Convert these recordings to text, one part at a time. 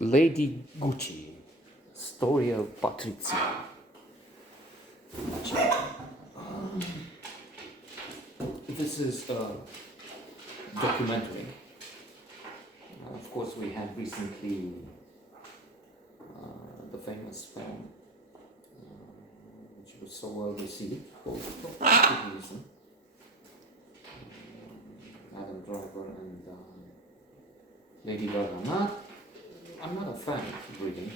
Lady Gucci, story of Patrizia. This is a documentary. Of course, we had recently the famous film, which was so well received, called Patrizia. Adam Driver and Lady Gaga. I'm not a fan of reading.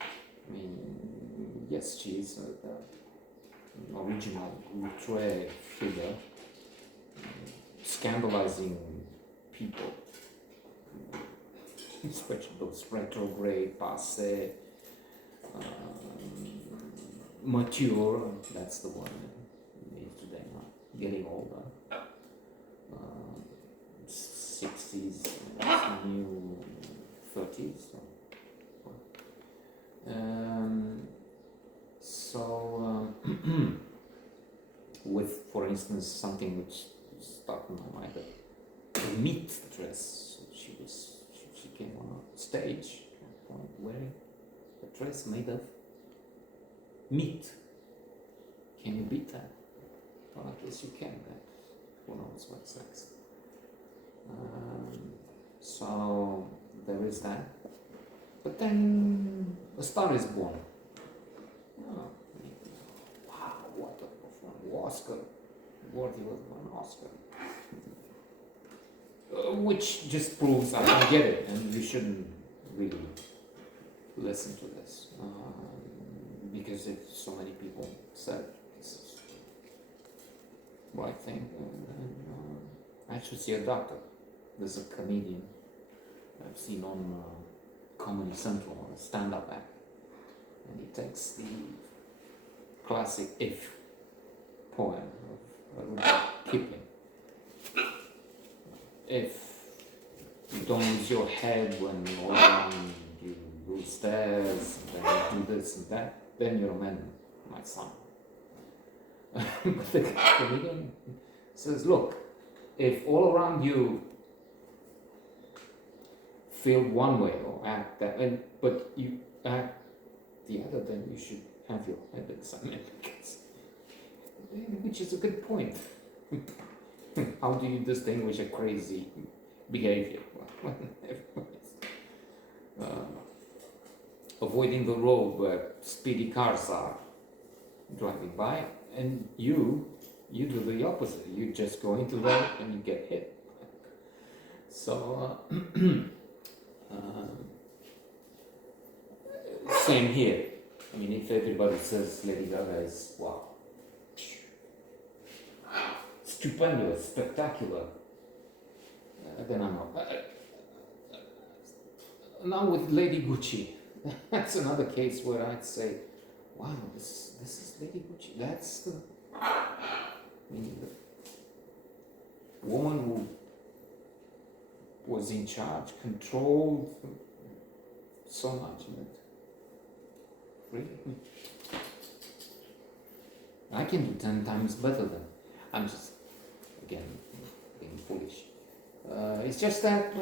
I mean, yes, she's the original outre figure, scandalizing people, especially those retrograde, passé, mature. That's the one we need today. Getting older. 60s, new 30s. With, for instance, something which stuck in my mind, the meat dress. She came on a stage at one point wearing a dress made of meat. Can you beat that? Well, I guess you can. That who knows what sex. So there is that. But then A Star is Born. Oh, wow, what a performance. Oscar. Worthy of an Oscar. Which just proves I don't get it, and you shouldn't really listen to this. Because if so many people said this is the right thing, I should see a doctor. There's a comedian I've seen on Comedy Central, a stand-up act, and he takes the classic If poem of Rudyard Kipling. If you don't lose your head when you're young, you lose stairs, and then you do this and that, then you're a man, my son. But the comedian says, look, if all around you feel one way or act that, but you act the other, then you should have your head examined, which is a good point. How do you distinguish a crazy behavior? Avoiding the road where speedy cars are driving by, and you do the opposite. You just go into that and you get hit. So same here. I mean, if everybody says Lady Gaga is wow, stupendous, spectacular, then I'm not. Now with Lady Gucci, that's another case where I'd say, wow, this is Lady Gucci. That's the woman who was in charge, controlled so much of it. Really? I can do 10 times better than. I'm just, again, being foolish. It's just that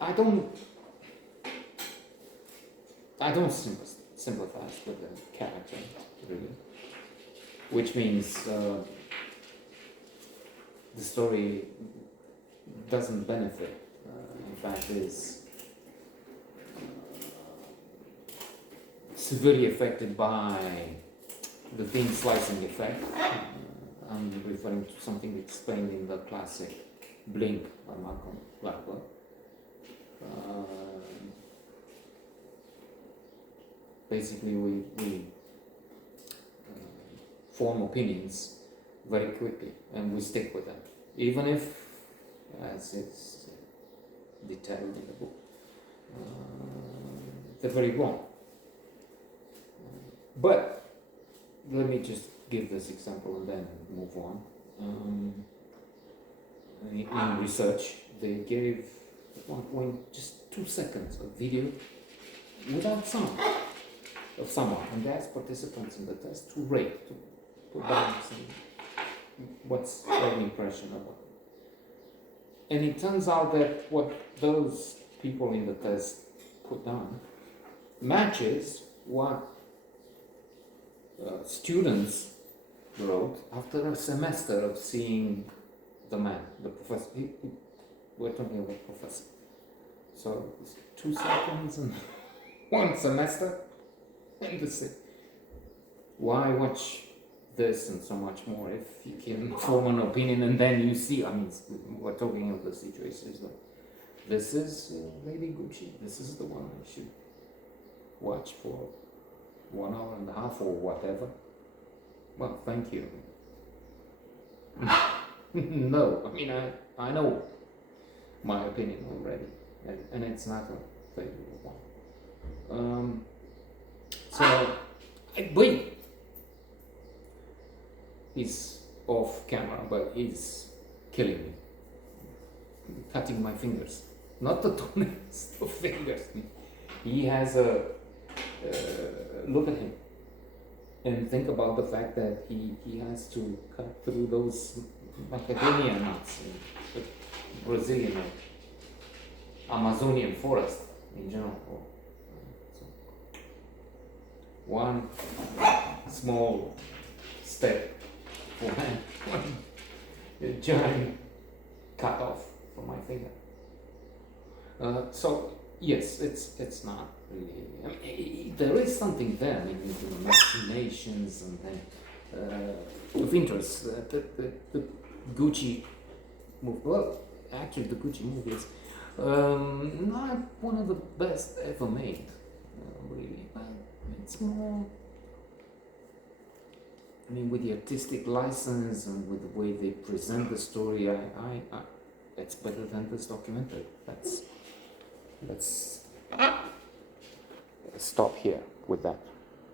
I don't sympathize with the character, really. Which means the story doesn't benefit. In fact, is severely affected by the thin slicing effect. I'm referring to something explained in the classic Blink by Malcolm Gladwell. Basically, we form opinions very quickly, and we stick with them, even if, as it's detailed in the book, they're very wrong. But let me just give this example and then move on. In research, they gave at one point just 2 seconds of video without sound of someone, and they asked participants in the test to rate, to put down what's their impression of it. And it turns out that what those people in the test put down matches what students wrote after a semester of seeing the man, the professor. We're talking about professor. So it's 2 seconds and 1 semester, and this is, why watch this and so much more if you can form an opinion and then you see, I mean, we're talking of the situations that this is Lady Gucci, this is the one I should watch for 1 hour and a half or whatever. Well, thank you. No, I mean, I know my opinion already, and it's not a favorable one. So, wait. He's off camera, but he's killing me, cutting my fingers. Not the toenails, the fingers. He has a look at him and think about the fact that he has to cut through those macadamia nuts in the Brazilian or Amazonian forest in general. So, one small step for man, a giant cut off from my finger. So yes, it's not really. I mean, there is something there. I mean, the machinations and then of interest. The Gucci movie. Well, actually, the Gucci movie is not one of the best ever made, really. But it's more. I mean, with the artistic license and with the way they present the story, it's better than this documentary. Let's stop here with that.